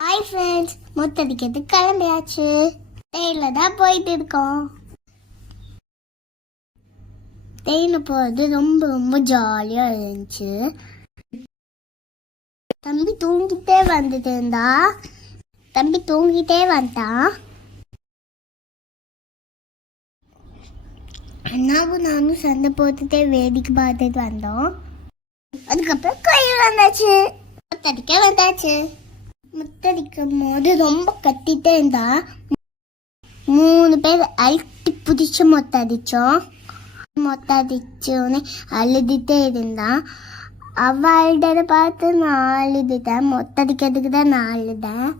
Hi friends, மொத்தடிக்கிறதுக்கு கிளம்பியாச்சு. ட்ரெயினில் தான் போயிட்டு இருக்கோம். ட்ரெயினில் போகிறது ரொம்ப ரொம்ப ஜாலியாக இருந்துச்சு. தம்பி தூங்கிட்டே வந்துட்டு வந்தான். அண்ணாவும் நானும் சண்டை போட்டுட்டே வேடிக்கை பார்த்துட்டு வந்தோம். அதுக்கப்புறம் கோயில் வந்தாச்சு. முத்தடிக்கும் போது ரொம்ப கத்திட்டே இருந்தா. 3 பேர் அழுத்தி பிடிச்சி மொத்தடிச்சோடனே அழுதுட்டே இருந்தான். அவள்கிட்ட பார்த்து நான் அழுதுட்டேன். மொத்தடிக்கிறதுக்கு தான் நான் அழுதேன்.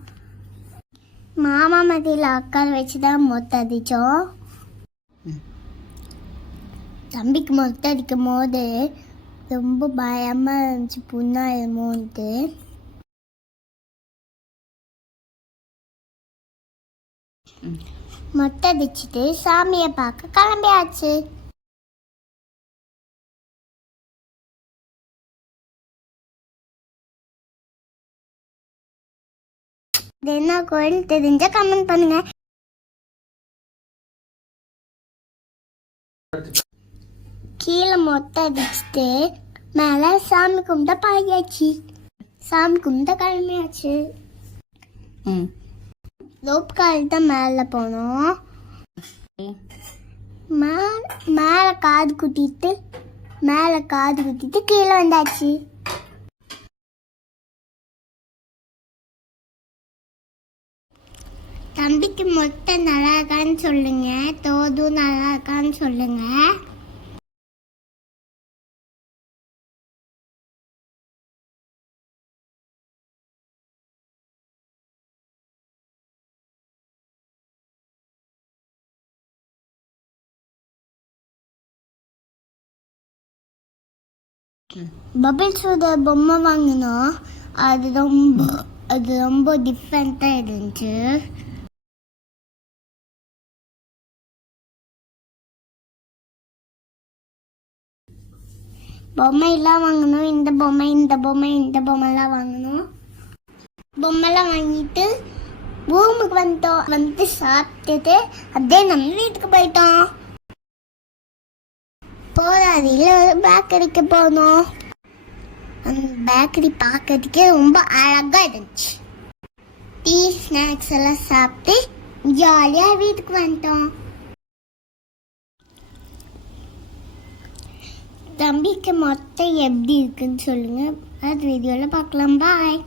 மாமா மதியில் அக்கா வச்சு தான் மொத்தடிச்சோம். தம்பிக்கு மொத்தடிக்கும் போது ரொம்ப பயமாக இருந்துச்சு, புண்ணாயிருமோன்ட்டு. மொட்டை அடிச்சுட்டு சாமியை பார்க்க கிளம்பியாச்சு. என்ன கோயில் தெரிஞ்ச கமெண்ட் பண்ணுங்க. கீழே மொட்டை அடிச்சுட்டு மேலே சாமி கும்பிட்ட பாயாச்சு. சாமி கும்பிட்ட கிளம்பியாச்சு. ரோப் கால் தான் மேலே போனோம். மேலே காது குத்திட்டு கீழே வந்தாச்சு. தம்பிக்கு மொட்டை நல்லா இருக்கான்னு சொல்லுங்க, தோதும் நல்லா இருக்கான்னு சொல்லுங்க. பபிள்ஸோட பொம்மை வாங்கினோம். அது ரொம்ப டிஃப்ரெண்ட்டாக இருந்துச்சு. பொம்மையெல்லாம் வாங்கணும். இந்த பொம்மைலாம் வாங்கணும். பொம்மைலாம் வாங்கிட்டு ரூமுக்கு வந்து சாப்பிட்டுட்டு அப்படியே நம்ம வீட்டுக்கு போயிட்டோம். போராதியில் ஒரு பேக்கரிக்கு போனோம். அந்த பேக்கரி பார்க்கறதுக்கே ரொம்ப அழகாக இருந்துச்சு. டீ ஸ்நாக்ஸ் எல்லாம் சாப்பிட்டு ஜாலியாக வீட்டுக்கு வந்துட்டோம். தம்பிக்கு மொட்டை எப்படி இருக்குன்னு சொல்லுங்கள். அது வீடியோவில் பார்க்கலாம். பாய்.